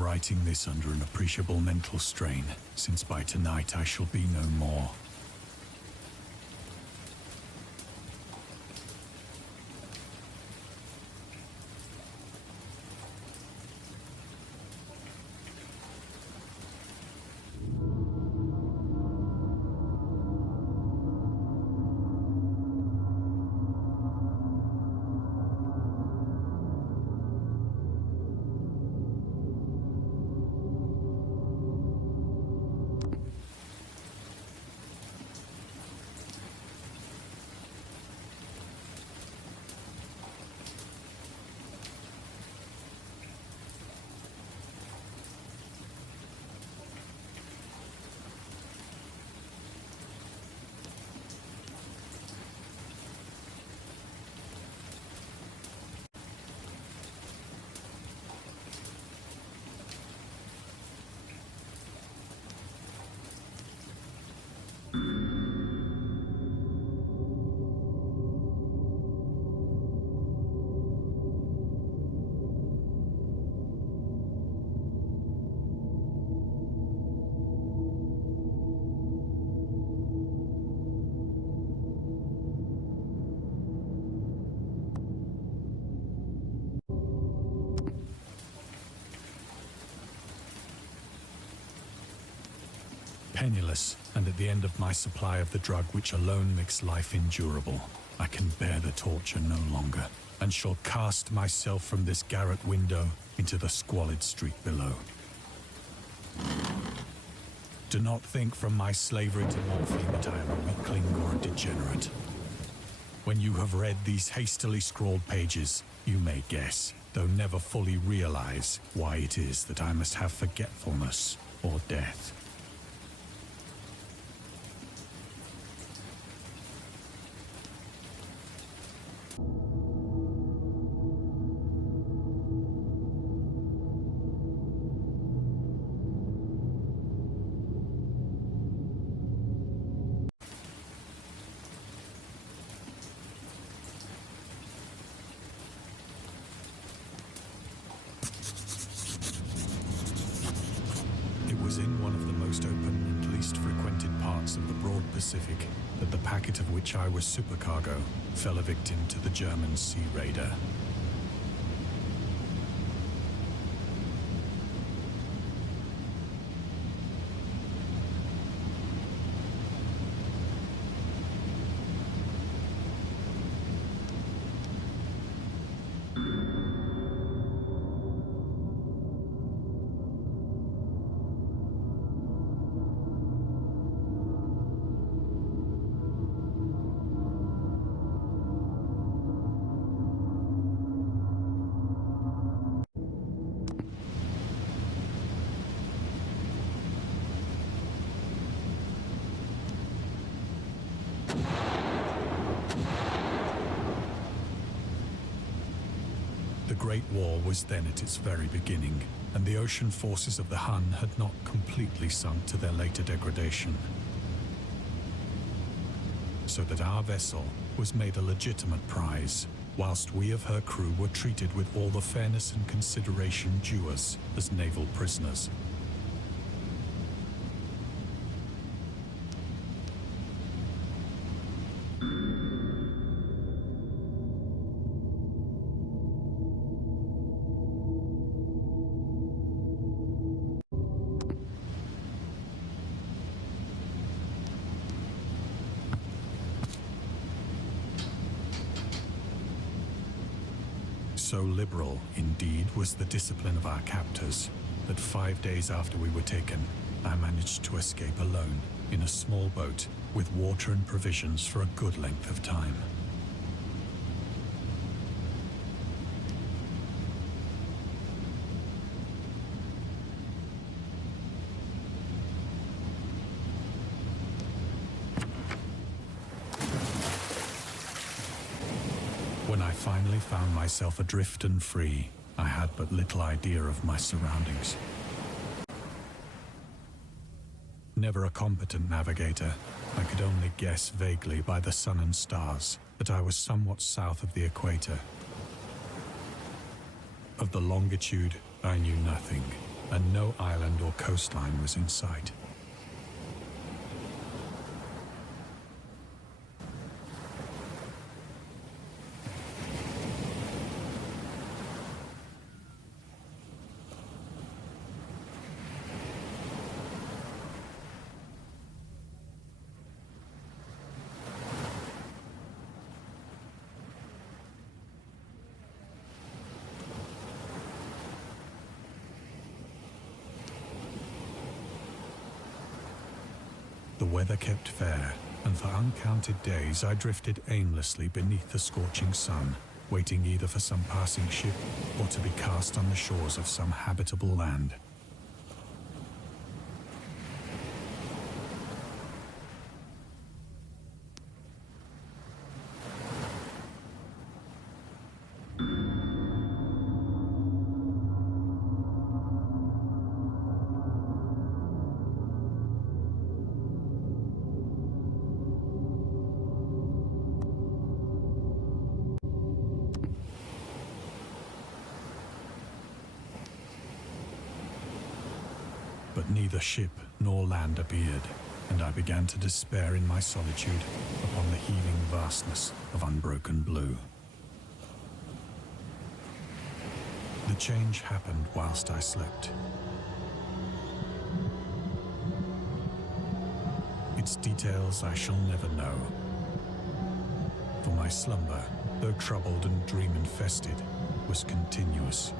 am writing this under an appreciable mental strain, since by tonight I shall be no more. Penniless, and at the end of my supply of the drug which alone makes life endurable, I can bear the torture no longer, and shall cast myself from this garret window into the squalid street below. Do not think from my slavery to morphine that I am a weakling or a degenerate. When you have read these hastily scrawled pages, you may guess, though never fully realize, why it is that I must have forgetfulness or death. In one of the most open and least frequented parts of the broad Pacific that the packet of which I was supercargo fell a victim to the German sea raider. The Great War was then at its very beginning, and the ocean forces of the Hun had not completely sunk to their later degradation. So that our vessel was made a legitimate prize, whilst we of her crew were treated with all the fairness and consideration due us as naval prisoners. So liberal, indeed, was the discipline of our captors, that 5 days after we were taken, I managed to escape alone, in a small boat, with water and provisions for a good length of time. When I finally found myself adrift and free, I had but little idea of my surroundings. Never a competent navigator, I could only guess vaguely by the sun and stars that I was somewhat south of the equator. Of the longitude, I knew nothing, and no island or coastline was in sight. The weather kept fair, and for uncounted days I drifted aimlessly beneath the scorching sun, waiting either for some passing ship or to be cast on the shores of some habitable land. But neither ship nor land appeared, and I began to despair in my solitude upon the heaving vastness of unbroken blue. The change happened whilst I slept. Its details I shall never know, for my slumber, though troubled and dream-infested, was continuous.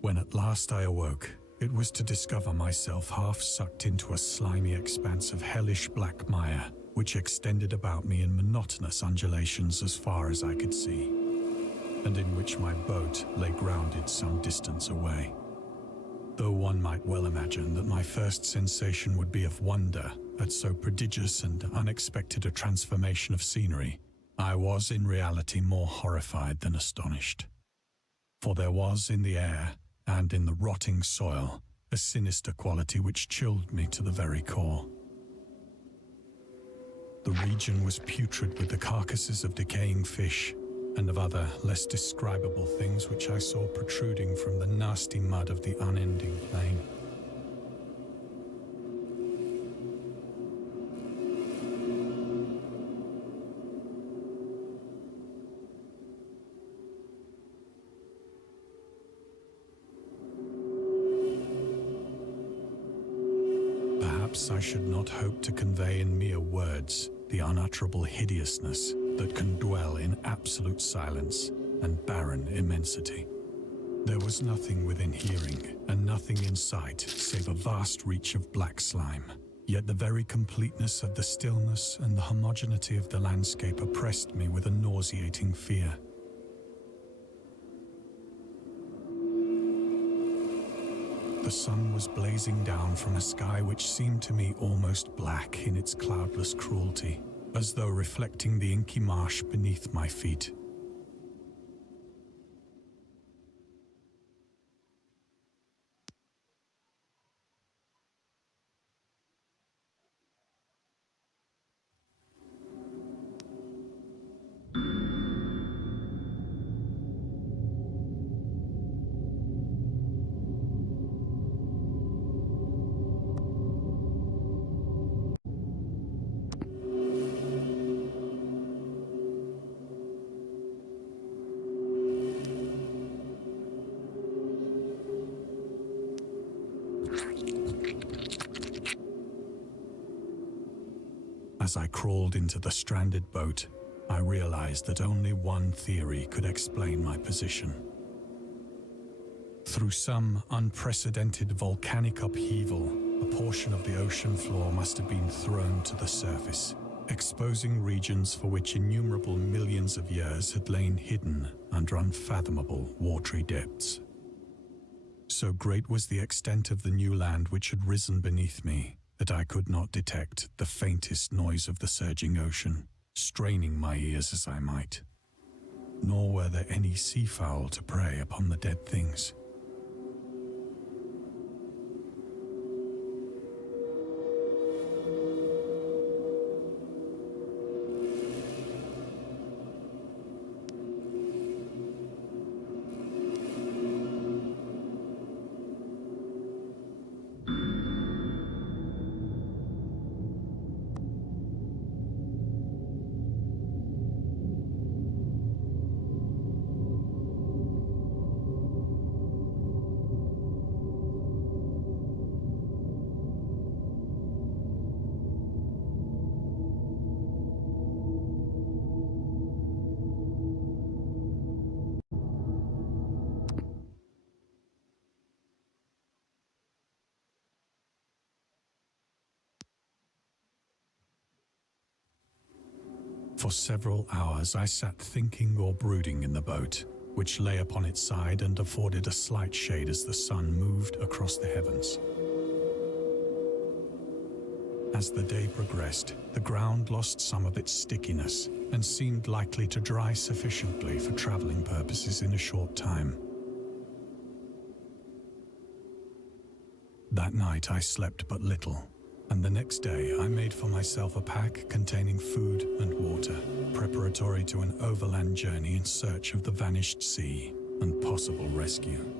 When at last I awoke, it was to discover myself half sucked into a slimy expanse of hellish black mire, which extended about me in monotonous undulations as far as I could see, and in which my boat lay grounded some distance away. Though one might well imagine that my first sensation would be of wonder at so prodigious and unexpected a transformation of scenery, I was in reality more horrified than astonished. For there was in the air, and in the rotting soil, a sinister quality which chilled me to the very core. The region was putrid with the carcasses of decaying fish and of other, less describable things which I saw protruding from the nasty mud of the unending plain. I should not hope to convey in mere words the unutterable hideousness that can dwell in absolute silence and barren immensity. There was nothing within hearing and nothing in sight save a vast reach of black slime. Yet the very completeness of the stillness and the homogeneity of the landscape oppressed me with a nauseating fear. The sun was blazing down from a sky which seemed to me almost black in its cloudless cruelty, as though reflecting the inky marsh beneath my feet. As I crawled into the stranded boat, I realized that only one theory could explain my position. Through some unprecedented volcanic upheaval, a portion of the ocean floor must have been thrown to the surface, exposing regions for which innumerable millions of years had lain hidden under unfathomable watery depths. So great was the extent of the new land which had risen beneath me that I could not detect the faintest noise of the surging ocean, straining my ears as I might. Nor were there any seafowl to prey upon the dead things. For several hours I sat thinking or brooding in the boat, which lay upon its side and afforded a slight shade as the sun moved across the heavens. As the day progressed, the ground lost some of its stickiness and seemed likely to dry sufficiently for traveling purposes in a short time. That night I slept but little, and the next day I made for myself a pack containing food and water, preparatory to an overland journey in search of the vanished sea and possible rescue.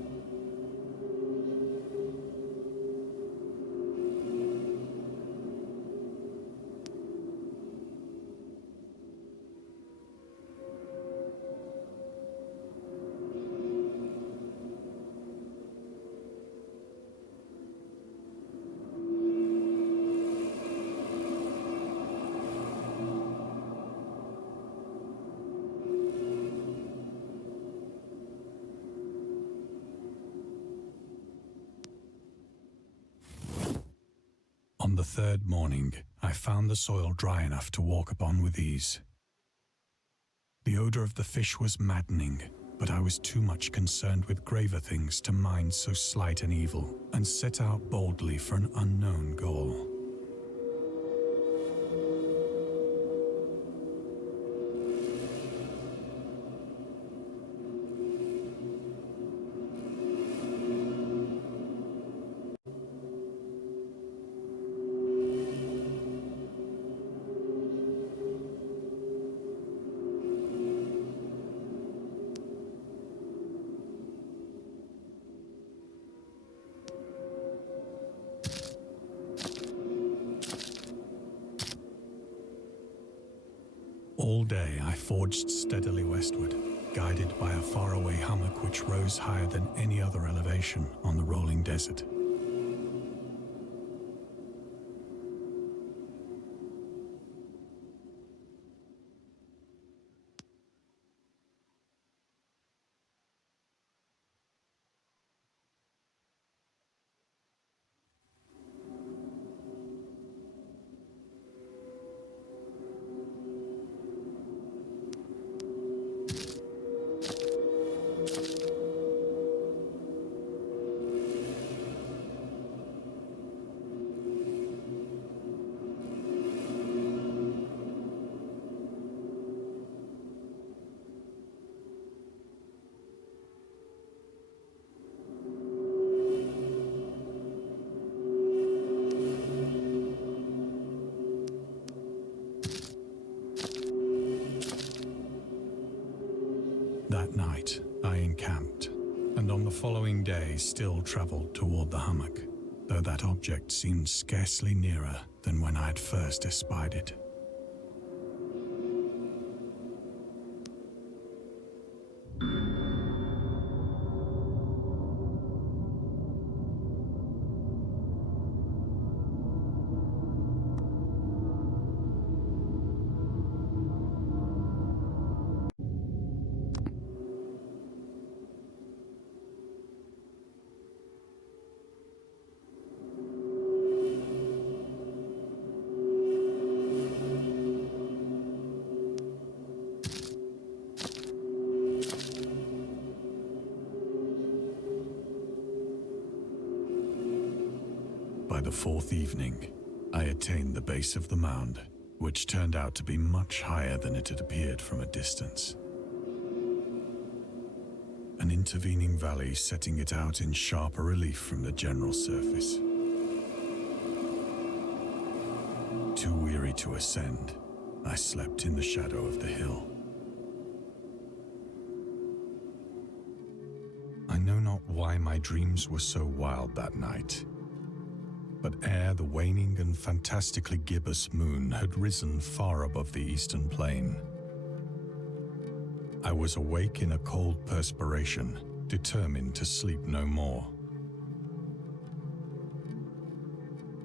On the third morning, I found the soil dry enough to walk upon with ease. The odor of the fish was maddening, but I was too much concerned with graver things to mind so slight an evil, and set out boldly for an unknown goal. All day I forged steadily westward, guided by a faraway hummock which rose higher than any other elevation on the rolling desert. That night, I encamped, and on the following day still travelled toward the hummock, though that object seemed scarcely nearer than when I had first espied it. the fourth evening, I attained the base of the mound, which turned out to be much higher than it had appeared from a distance. An intervening valley setting it out in sharper relief from the general surface. Too weary to ascend, I slept in the shadow of the hill. I know not why my dreams were so wild that night, but ere the waning and fantastically gibbous moon had risen far above the eastern plain, I was awake in a cold perspiration, determined to sleep no more.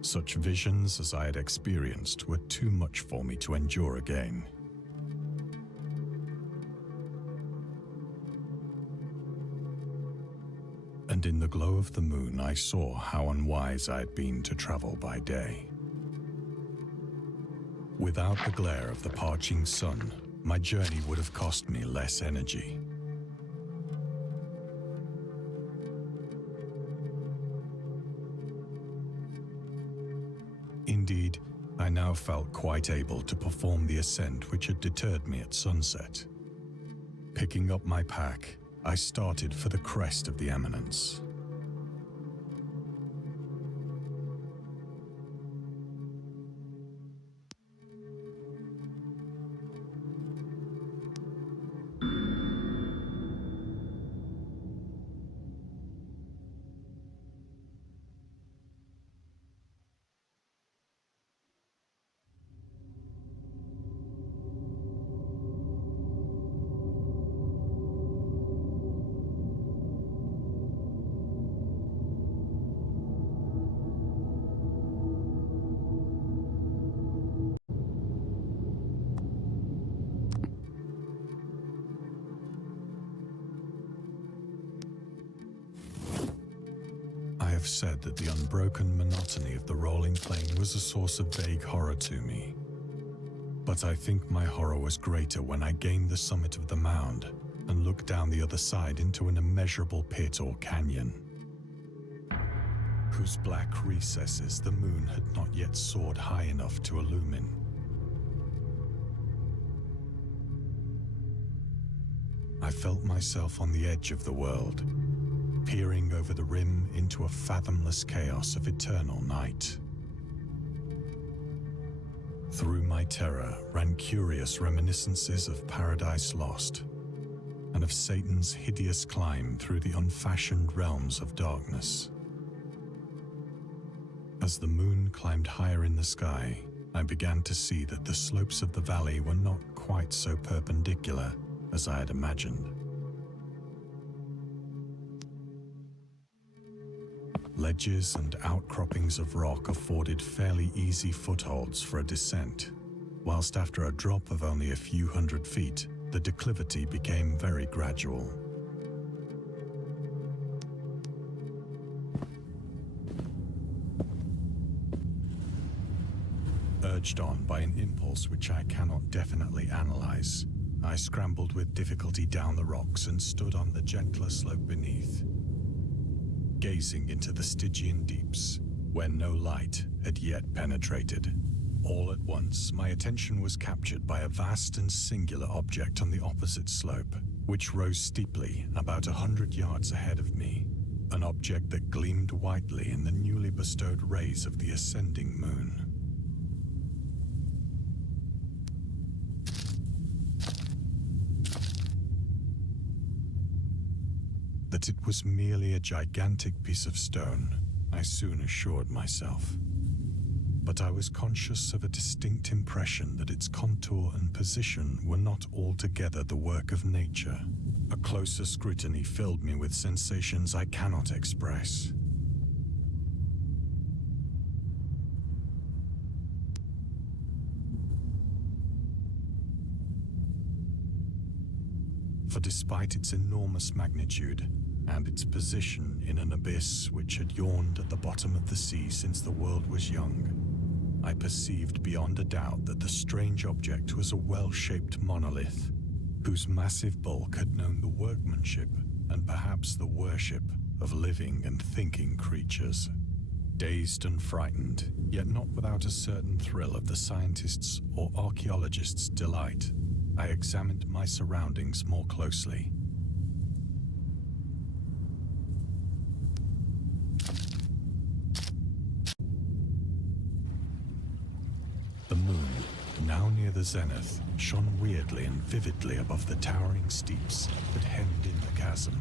Such visions as I had experienced were too much for me to endure again. And in the glow of the moon I saw how unwise I had been to travel by day. Without the glare of the parching sun, my journey would have cost me less energy. Indeed, I now felt quite able to perform the ascent which had deterred me at sunset. Picking up my pack, I started for the crest of the eminence. I have said that the unbroken monotony of the rolling plain was a source of vague horror to me. But I think my horror was greater when I gained the summit of the mound and looked down the other side into an immeasurable pit or canyon, whose black recesses the moon had not yet soared high enough to illumine. I felt myself on the edge of the world, peering over the rim into a fathomless chaos of eternal night. Through my terror ran curious reminiscences of Paradise Lost and of Satan's hideous climb through the unfashioned realms of darkness. As the moon climbed higher in the sky, I began to see that the slopes of the valley were not quite so perpendicular as I had imagined. Ledges and outcroppings of rock afforded fairly easy footholds for a descent, whilst after a drop of only a few hundred feet, the declivity became very gradual. Urged on by an impulse which I cannot definitely analyze, I scrambled with difficulty down the rocks and stood on the gentler slope beneath, gazing into the Stygian deeps, where no light had yet penetrated. All at once, my attention was captured by a vast and singular object on the opposite slope, which rose steeply about 100 yards ahead of me, an object that gleamed whitely in the newly bestowed rays of the ascending moon. That it was merely a gigantic piece of stone, I soon assured myself. But I was conscious of a distinct impression that its contour and position were not altogether the work of nature. A closer scrutiny filled me with sensations I cannot express. For despite its enormous magnitude, and its position in an abyss which had yawned at the bottom of the sea since the world was young, I perceived beyond a doubt that the strange object was a well-shaped monolith, whose massive bulk had known the workmanship and perhaps the worship of living and thinking creatures. Dazed and frightened, yet not without a certain thrill of the scientist's or archaeologist's delight, I examined my surroundings more closely. The moon, now near the zenith, shone weirdly and vividly above the towering steeps that hemmed in the chasm.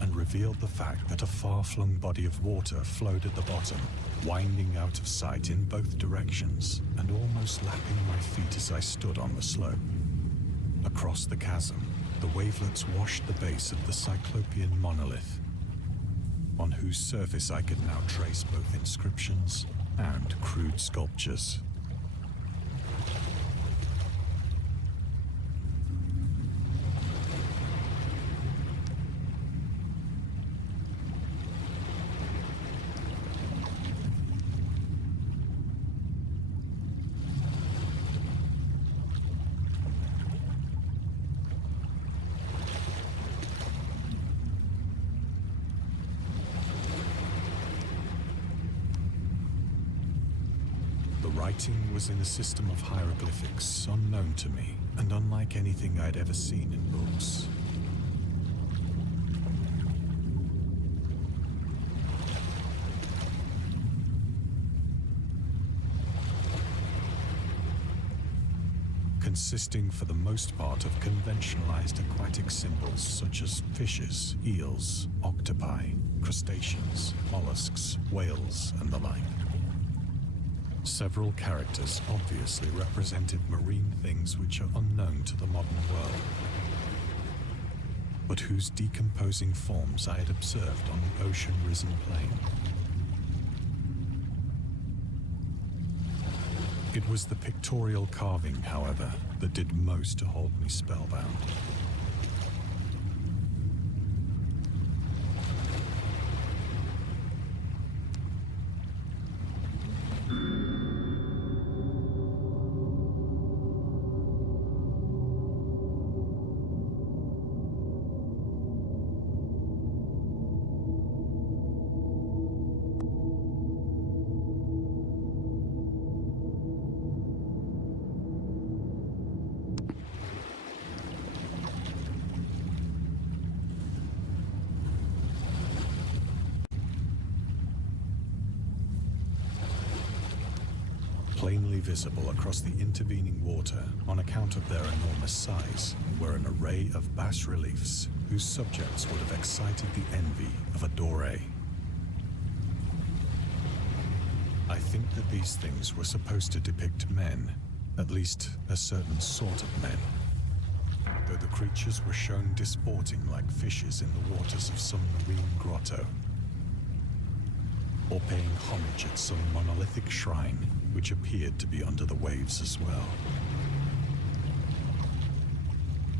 And revealed the fact that a far-flung body of water flowed at the bottom, winding out of sight in both directions and almost lapping my feet as I stood on the slope. Across the chasm, the wavelets washed the base of the Cyclopean monolith, on whose surface I could now trace both inscriptions and crude sculptures. Writing was in a system of hieroglyphics unknown to me and unlike anything I'd ever seen in books. Consisting for the most part of conventionalized aquatic symbols such as fishes, eels, octopi, crustaceans, mollusks, whales, and the like. Several characters obviously represented marine things which are unknown to the modern world, but whose decomposing forms I had observed on the ocean-risen plain. It was the pictorial carving, however, that did most to hold me spellbound. Plainly visible across the intervening water on account of their enormous size were an array of bas-reliefs whose subjects would have excited the envy of a doré. I think that these things were supposed to depict men, at least a certain sort of men, though the creatures were shown disporting like fishes in the waters of some marine grotto, or paying homage at some monolithic shrine which appeared to be under the waves as well.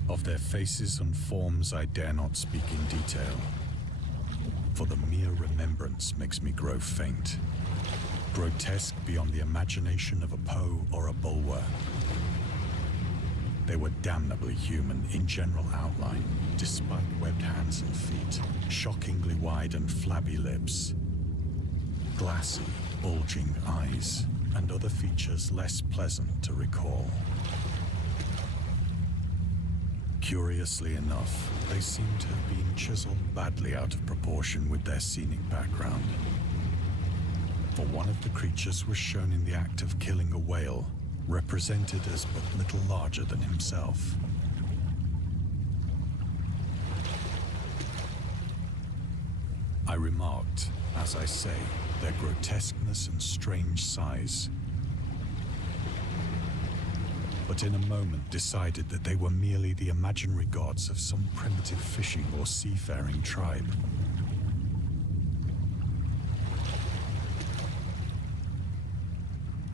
Of their faces and forms I dare not speak in detail, for the mere remembrance makes me grow faint, grotesque beyond the imagination of a Poe or a Bulwer. They were damnably human in general outline, despite webbed hands and feet, shockingly wide and flabby lips, glassy, bulging eyes, and other features less pleasant to recall. Curiously enough, they seem to have been chiseled badly out of proportion with their scenic background. For one of the creatures was shown in the act of killing a whale, represented as but little larger than himself. I remarked, as I say, their grotesqueness and strange size, but in a moment decided that they were merely the imaginary gods of some primitive fishing or seafaring tribe.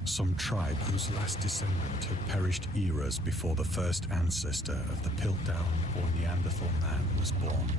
Some tribe whose last descendant had perished eras before the first ancestor of the Piltdown or Neanderthal man was born.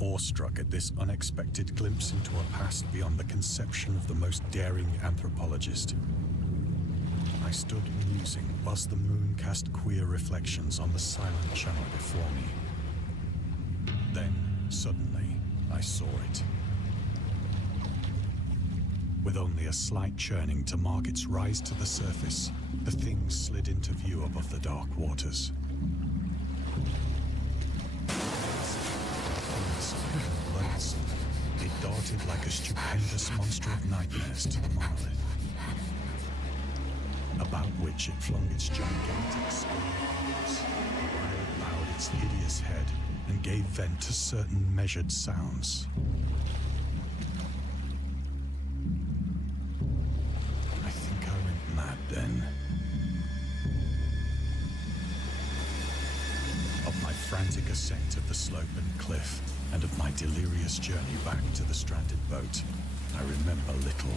awestruck at this unexpected glimpse into a past beyond the conception of the most daring anthropologist. I stood musing whilst the moon cast queer reflections on the silent channel before me. Then, suddenly, I saw it. With only a slight churning to mark its rise to the surface, the thing slid into view above the dark waters. Loathsome, it darted like a stupendous monster of nightmares to the monolith, about which it flung its gigantic scales, while it bowed its hideous head and gave vent to certain measured sounds. I think I went mad then. Of my frantic ascent of the slope and cliff, and of my delirious journey back to the stranded boat, I remember little.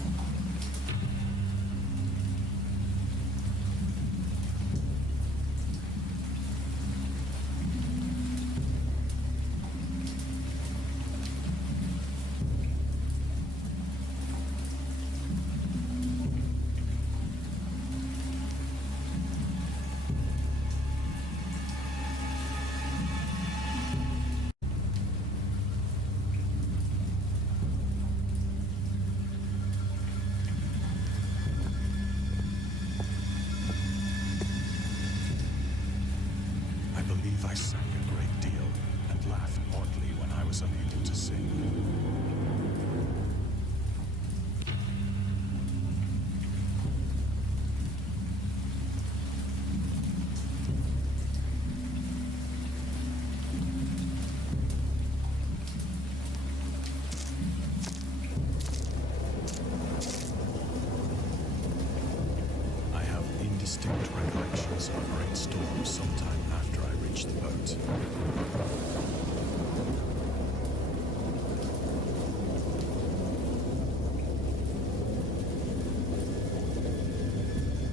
I sang a great deal and laughed oddly when I was unable to sing. I have indistinct recollections of a great storm sometime after I reached the boat.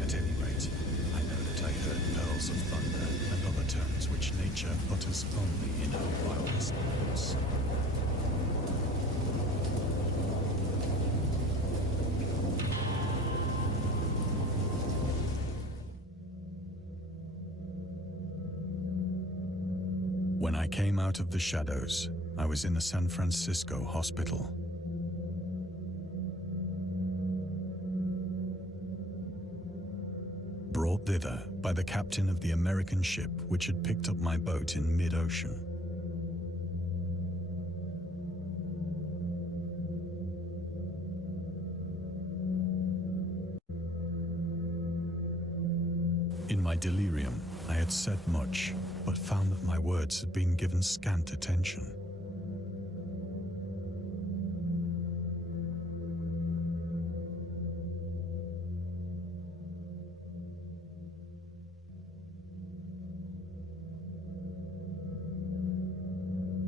At any rate, I know that I heard pearls of thunder and other tones which nature utters only in her wildest moments. When I came out of the shadows, I was in a San Francisco hospital. Brought thither by the captain of the American ship which had picked up my boat in mid-ocean. In my delirium, I had said much, but found that my words had been given scant attention.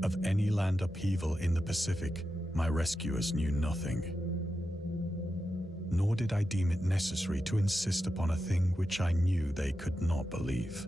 Of any land upheaval in the Pacific, my rescuers knew nothing. Nor did I deem it necessary to insist upon a thing which I knew they could not believe.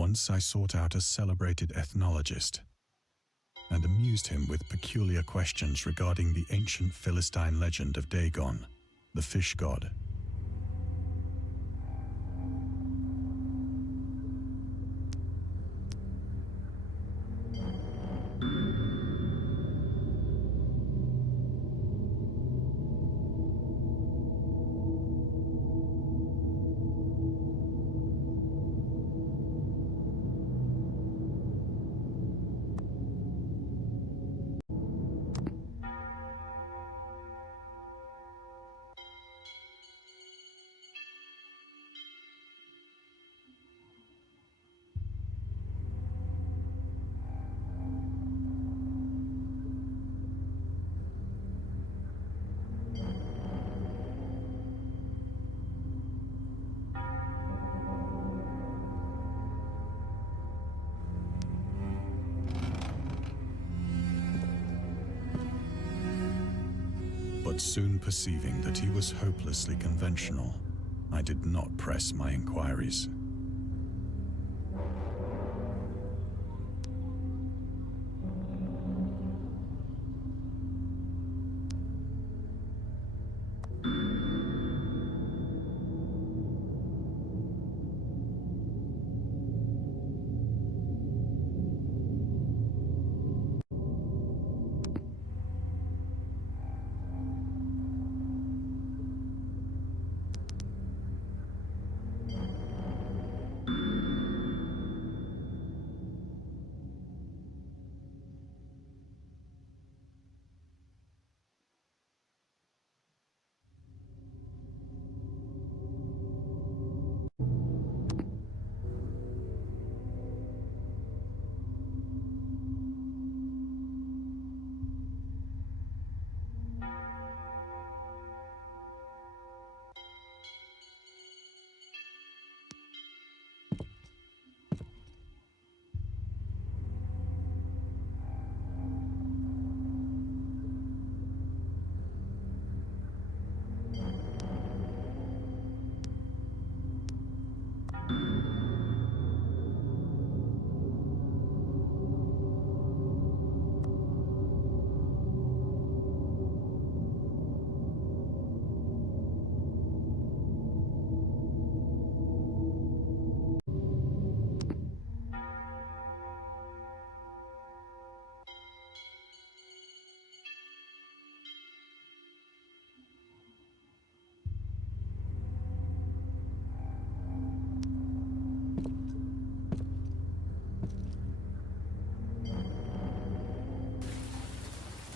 Once I sought out a celebrated ethnologist and amused him with peculiar questions regarding the ancient Philistine legend of Dagon, the fish god. But soon perceiving that he was hopelessly conventional, I did not press my inquiries.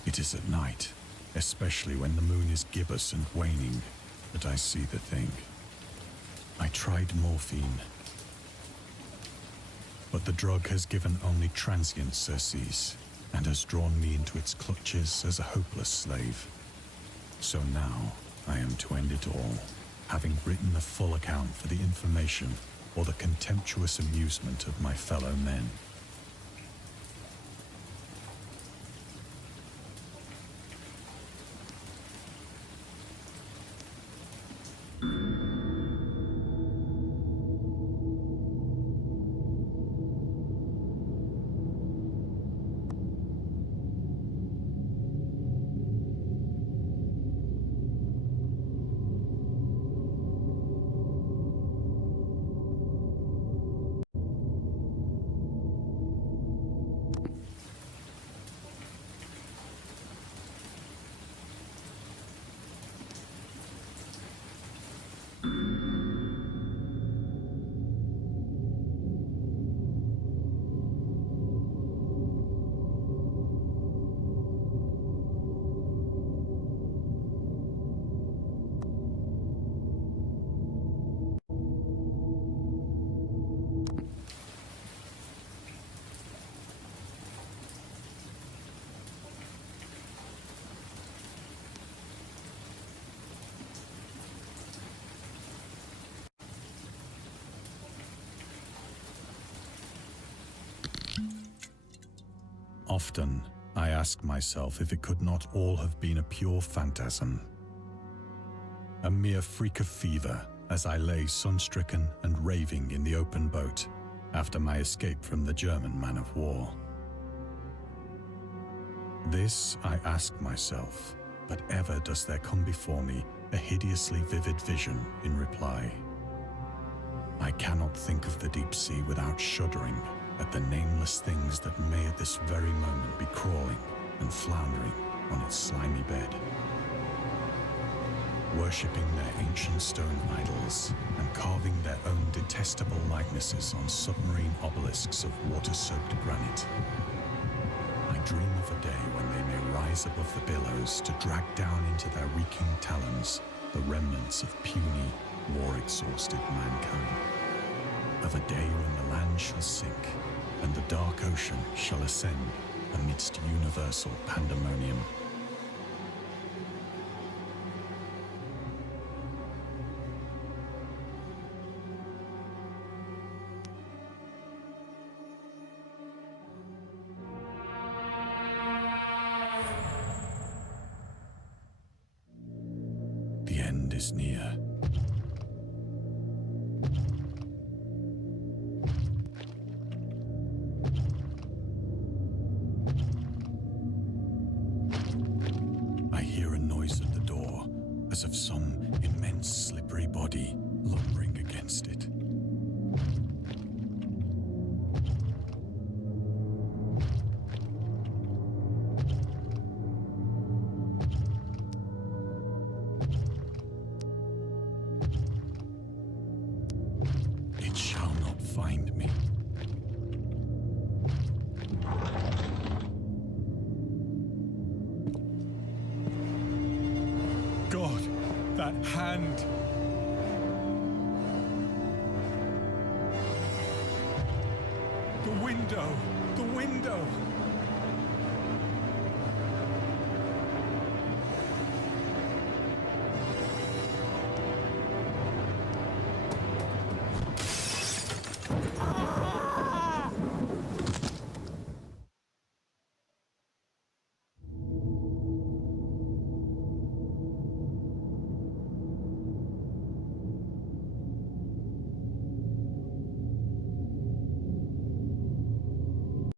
It is at night, especially when the moon is gibbous and waning, that I see the thing. I tried morphine, but the drug has given only transient surcease and has drawn me into its clutches as a hopeless slave. So now I am to end it all, having written a full account for the information or the contemptuous amusement of my fellow men. Often, I ask myself if it could not all have been a pure phantasm. A mere freak of fever as I lay sun-stricken and raving in the open boat, after my escape from the German man of war. This I ask myself, but ever does there come before me a hideously vivid vision in reply. I cannot think of the deep sea without shuddering at the nameless things that may at this very moment be crawling and floundering on its slimy bed, worshipping their ancient stone idols and carving their own detestable likenesses on submarine obelisks of water-soaked granite. I dream of a day when they may rise above the billows to drag down into their reeking talons the remnants of puny, war-exhausted mankind. Of a day when the land shall sink and the dark ocean shall ascend amidst universal pandemonium. The end is near. I hear a noise at the door, as of some immense slippery body lumbering against it. It shall not find me. God, that hand! The window! The window!